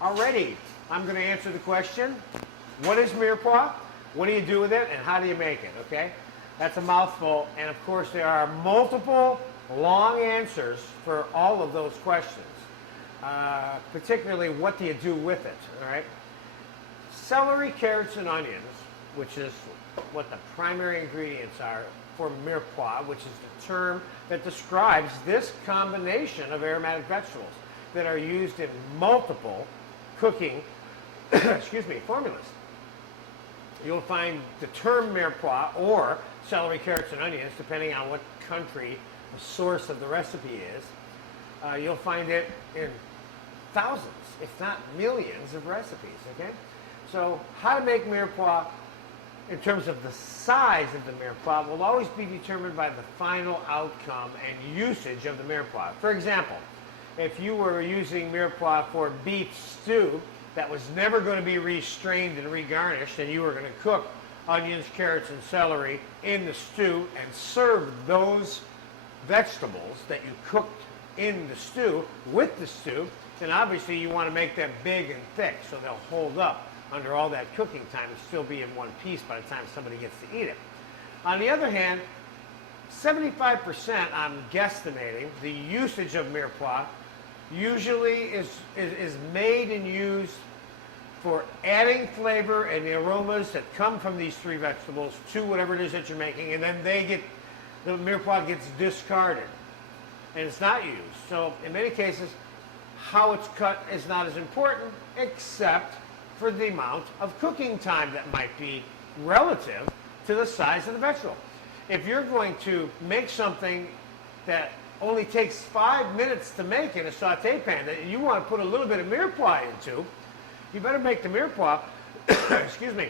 Alrighty, I'm going to answer the question, what is mirepoix? What do you do with it, and how do you make it, okay? That's a mouthful, and of course there are multiple long answers for all of those questions. Particularly, what do you do with it, all right? Celery, carrots, and onions, which is what the primary ingredients are for mirepoix, which is the term that describes this combination of aromatic vegetables that are used in multiple cooking formulas. You'll find the term mirepoix or celery, carrots, and onions, depending on what country the source of the recipe is. You'll find it in thousands, if not millions, of recipes, okay? So how to make mirepoix in terms of the size of the mirepoix will always be determined by the final outcome and usage of the mirepoix. For example, if you were using mirepoix for beef stew that was never going to be restrained and regarnished, and you were going to cook onions, carrots, and celery in the stew and serve those vegetables that you cooked in the stew with the stew, then obviously you want to make them big and thick so they'll hold up under all that cooking time and still be in one piece by the time somebody gets to eat it. On the other hand, 75%, I'm guesstimating, the usage of mirepoix usually is made and used for adding flavor and the aromas that come from these three vegetables to whatever it is that you're making, and then the mirepoix gets discarded and it's not used. So in many cases, how it's cut is not as important, except for the amount of cooking time that might be relative to the size of the vegetable. If you're going to make something that only takes 5 minutes to make in a saute pan that you want to put a little bit of mirepoix into, you better make the mirepoix, excuse me,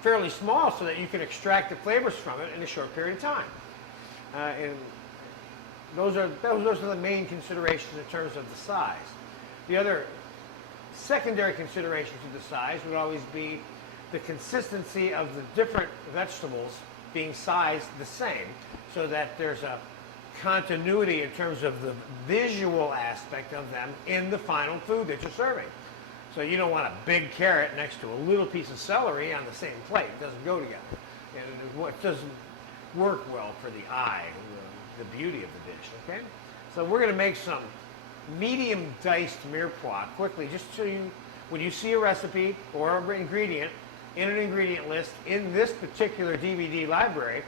fairly small so that you can extract the flavors from it in a short period of time. And those are the main considerations in terms of the size. The other secondary considerations of the size would always be the consistency of the different vegetables being sized the same, so that there's a continuity in terms of the visual aspect of them in the final food that you're serving. So you don't want a big carrot next to a little piece of celery on the same plate. It doesn't go together. And it doesn't work well for the eye, the beauty of the dish, okay? So we're going to make some medium diced mirepoix quickly, just so you, when you see a recipe or an ingredient in an ingredient list in this particular DVD library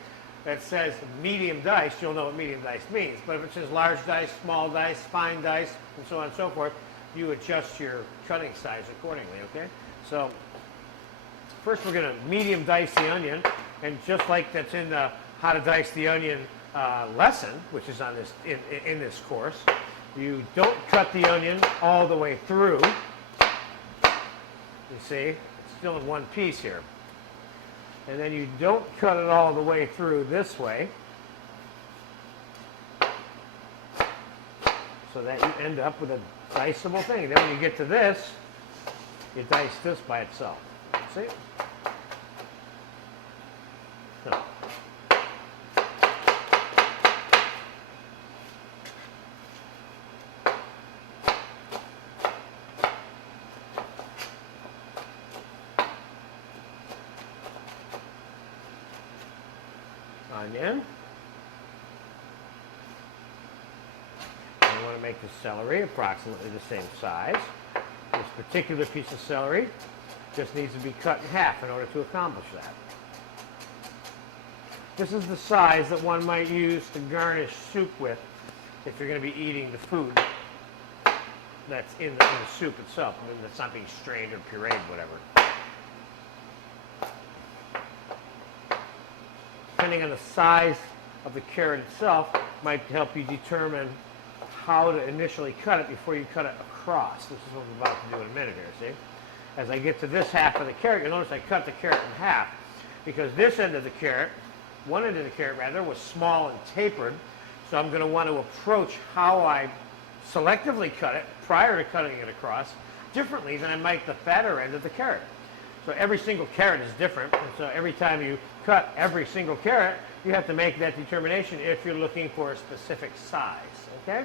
that says medium diced, you'll know what medium diced means. But if it says large dice, small dice, fine dice, and so on and so forth, you adjust your cutting size accordingly, okay? So first we're going to medium dice the onion, and just like that's in the how to dice the onion lesson, which is on this in this course, you don't cut the onion all the way through. You see, it's still in one piece here. And then you don't cut it all the way through this way, so that you end up with a diceable thing. Then when you get to this, you dice this by itself. See? So. Onion. I want to make the celery approximately the same size. This particular piece of celery just needs to be cut in half in order to accomplish that. This is the size that one might use to garnish soup with if you're going to be eating the food that's in the soup itself. I mean, that's not being strained or pureed, whatever. Depending on the size of the carrot itself, might help you determine how to initially cut it before you cut it across. This is what we're about to do in a minute here, see? As I get to this half of the carrot, you'll notice I cut the carrot in half, because this end of the carrot, one end of the carrot rather, was small and tapered, so I'm going to want to approach how I selectively cut it prior to cutting it across differently than I might the fatter end of the carrot. So every single carrot is different, and so every time you cut every single carrot, you have to make that determination if you're looking for a specific size, okay?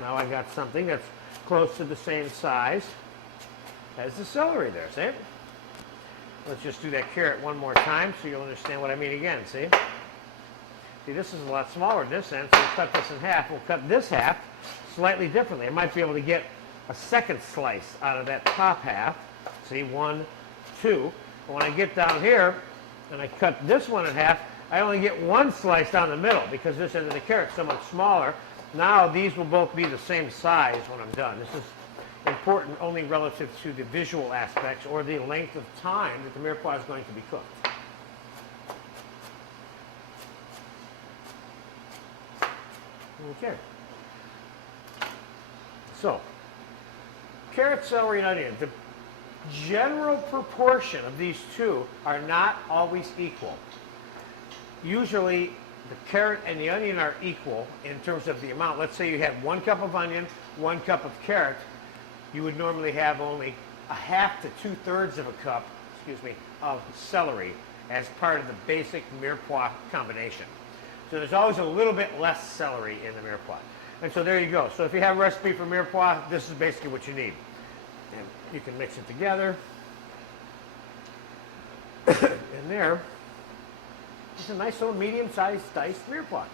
Now I've got something that's close to the same size as the celery there, see? Let's just do that carrot one more time so you'll understand what I mean again, see? See, this is a lot smaller in this end, so we'll cut this in half. We'll cut this half slightly differently. I might be able to get a second slice out of that top half. See, 1, 2. But when I get down here and I cut this one in half, I only get one slice down the middle because this end of the carrot's so much smaller. Now these will both be the same size when I'm done. This is important only relative to the visual aspects or the length of time that the mirepoix is going to be cooked. Okay. So, carrot, celery, and onion. The general proportion of these two are not always equal. Usually, the carrot and the onion are equal in terms of the amount. Let's say you have 1 cup of onion, 1 cup of carrot. You would normally have only a half to 2/3 of a cup, of celery as part of the basic mirepoix combination. So there's always a little bit less celery in the mirepoix. And so there you go. So if you have a recipe for mirepoix, this is basically what you need. And you can mix it together. And there is a nice little medium-sized diced mirepoix.